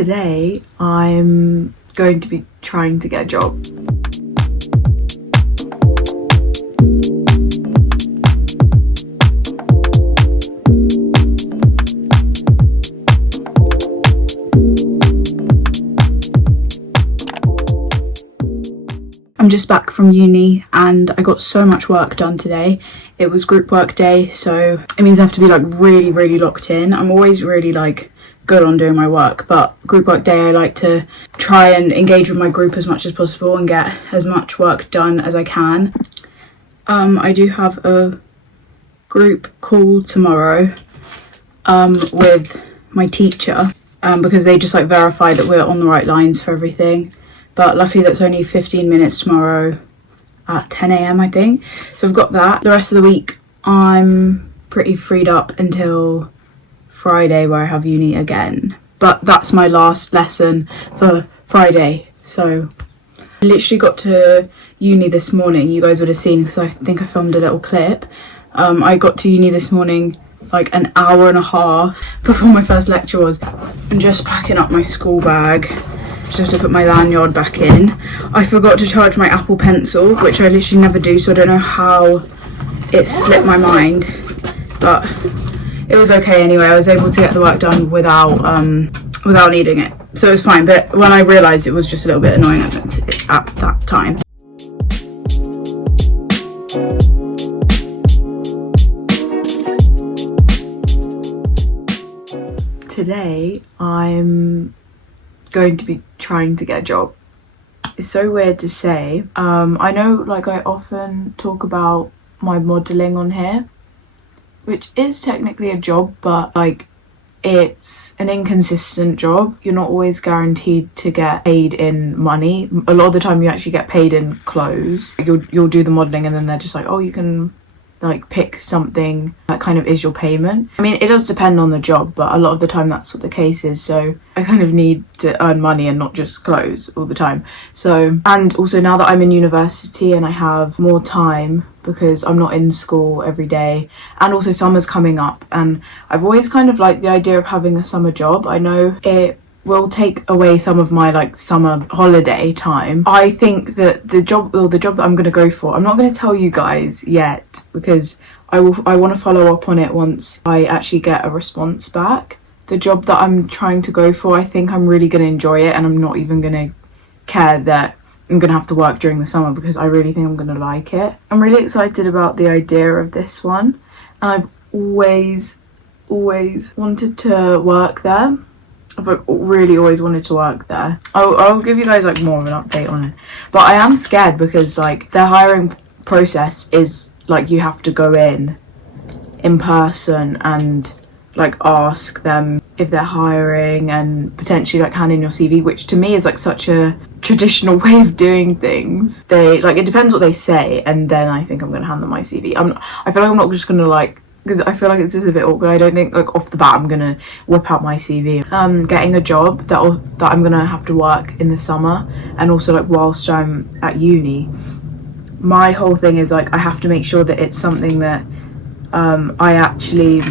Today I'm going to be trying to get a job. I'm just back from uni and I got so much work done today. It was group work day, so it means I have to be like really locked in. I'm always really like good on doing my work, but group work day I like to try and engage with my group as much as possible and get as much work done as I can. I do have a group call tomorrow with my teacher because they just like verify that we're on the right lines for everything. But luckily that's only 15 minutes tomorrow at 10 a.m. I think. So I've got that. The rest of the week I'm pretty freed up until Friday where I have uni again. But that's my last lesson for Friday. So I literally got to uni this morning. You guys would have seen because I think I filmed a little clip. I got to uni this morning like an hour and a half before my first lecture was. I'm just packing up my school bag. Just to put my lanyard back in. I forgot to charge my Apple Pencil, which I literally never do, so I don't know how it slipped my mind, but it was okay anyway. I was able to get the work done without needing it, so it was fine. But when I realised, it was just a little bit annoying at that time. Today I'm going to be trying to get a job. It's so weird to say. I know like I often talk about my modelling on here, which is technically a job, but like it's an inconsistent job. You're not always guaranteed to get paid in money. A lot of the time you actually get paid in clothes. You'll do the modelling and then they're just like, oh, you can like pick something that kind of is your payment. I mean, it does depend on the job, but a lot of the time that's what the case is. So I kind of need to earn money and not just clothes all the time. So, and also now that I'm in university and I have more time because I'm not in school every day, and also summer's coming up, and I've always kind of liked the idea of having a summer job. I know it will take away some of my like summer holiday time. I think that the job that I'm going to go for, I'm not going to tell you guys yet because I want to follow up on it once I actually get a response back. The job that I'm trying to go for, I think I'm really going to enjoy it, and I'm not even going to care that I'm going to have to work during the summer because I really think I'm going to like it. I'm really excited about the idea of this one, and I've always wanted to work there. I've really always wanted to work there. I'll give you guys like more of an update on it, but I am scared because like their hiring process is like you have to go in person and like ask them if they're hiring and potentially like hand in your CV, which to me is like such a traditional way of doing things. They like, it depends what they say, and then I think I'm gonna hand them my CV. I feel like I'm not just gonna like, because I feel like it's just a bit awkward. I don't think like off the bat I'm gonna whip out my CV. Getting a job that I'm gonna have to work in the summer and also like whilst I'm at uni. My whole thing is like I have to make sure that it's something that I actually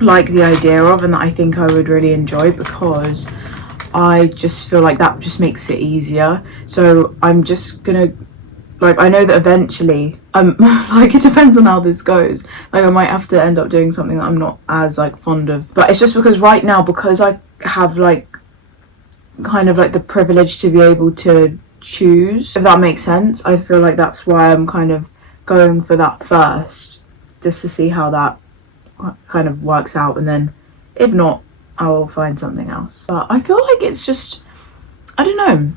like the idea of and that I think I would really enjoy, because I just feel like that just makes it easier. So I'm just gonna like, I know that eventually, like, it depends on how this goes. Like, I might have to end up doing something that I'm not as, like, fond of. But it's just because right now, because I have, like, kind of, like, the privilege to be able to choose, if that makes sense. I feel like that's why I'm kind of going for that first, just to see how that kind of works out. And then, if not, I will find something else. But I feel like it's just, I don't know.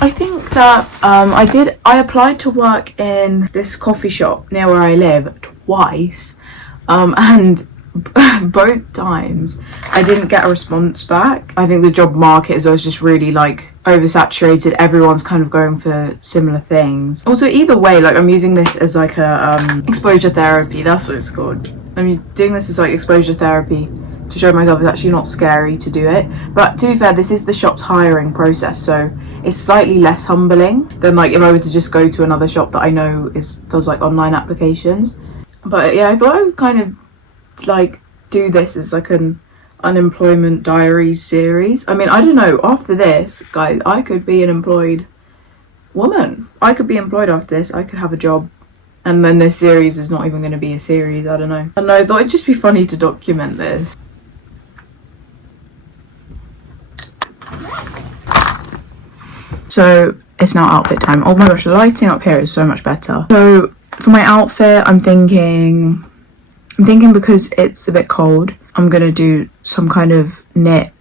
I think that I applied to work in this coffee shop near where I live twice, and both times I didn't get a response back. I think the job market is always just really like oversaturated. Everyone's kind of going for similar things. Also, either way, like I'm using this as like a exposure therapy. That's what it's called. I'm doing this as like exposure therapy to show myself it's actually not scary to do it. But to be fair, this is the shop's hiring process, so it's slightly less humbling than like if I were to just go to another shop that I know does like online applications. But yeah, I thought I would kind of like do this as like an unemployment diaries series. I mean, I don't know, after this, guys, I could be an employed woman. I could be employed after this. I could have a job. And then this series is not even going to be a series. I don't know. I thought it'd just be funny to document this. So it's now outfit time. Oh my gosh, the lighting up here is so much better. So for my outfit, I'm thinking because it's a bit cold, I'm gonna do some kind of knit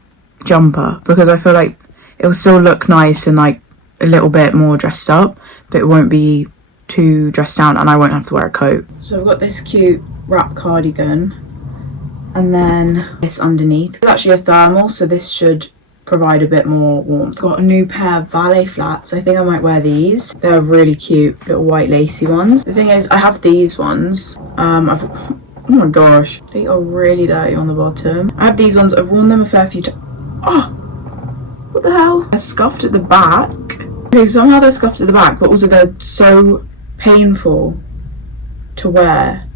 jumper, because I feel like it will still look nice and like a little bit more dressed up, but it won't be too dressed down and I won't have to wear a coat. So I've got this cute wrap cardigan and then this underneath. It's actually a thermal, so this should provide a bit more warmth. Got a new pair of ballet flats. I think I might wear these. They're really cute little white lacy ones. The thing is, I have these ones. Oh my gosh, they are really dirty on the bottom. I have these ones. I've worn them a fair few times. Oh, what the hell? They're scuffed at the back. Okay, somehow they're scuffed at the back, but also they're so painful to wear.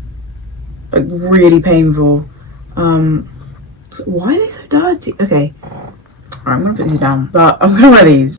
Like really painful. So why are they so dirty? Okay. Alright, I'm gonna put these down, but I'm gonna wear these.